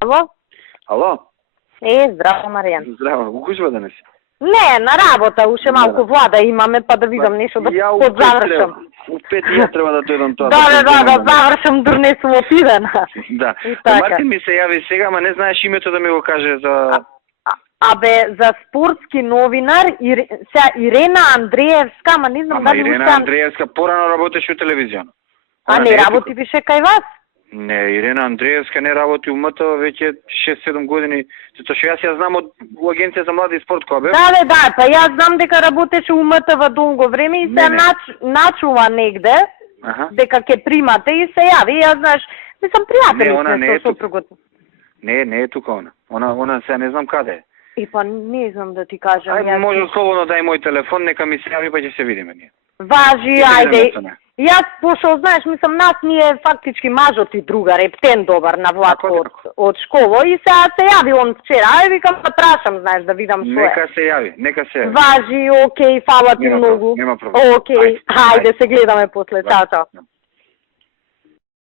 Ало? Ало? Здраво, Маријан. Здраво, у куќба денес? Не, на работа, уште малку влада имаме, па да видам нешто да подзавршам. У 5 ја треба да дојдам тоа. Да завршам дурнесово пивена. Да. Така. Мартин ми се јави сега, ама не знаеш името да ми го каже за... Абе, за спортски новинар, Ирена Андреевска, ама не знам Ама дали Ирена Андреевска порано работеше у телевизион. А не работи више кај вас? Не, Ирена Андреевска не работи у МТ веќе 6-7 години. Затоа што јас ја знам од Агенција за млади и спорт која бе. Да, па јас знам дека работеше у МТВ долго време и се начува негде, дека ќе примате и се јави, јас знаеш, мислам пријатели сме со сопругот. Не е тука она. Она се не знам каде е. Па не знам да ти кажам. Ајде, може слободно дај мој телефон, нека ми се јави па ќе се видиме ние. Важи, ајде. Јас, пошто, знаеш, мислам, нас ни е фактички мажот и другар, ептен добар на Владко од школа и се јави он вчера. Ајде, викам да прашам, знаеш, да видам што е. Нека се јави, нека се јави. Важи, окей, фала ти многу. Нема проблем. Окей, ајде, се гледаме после. Чао.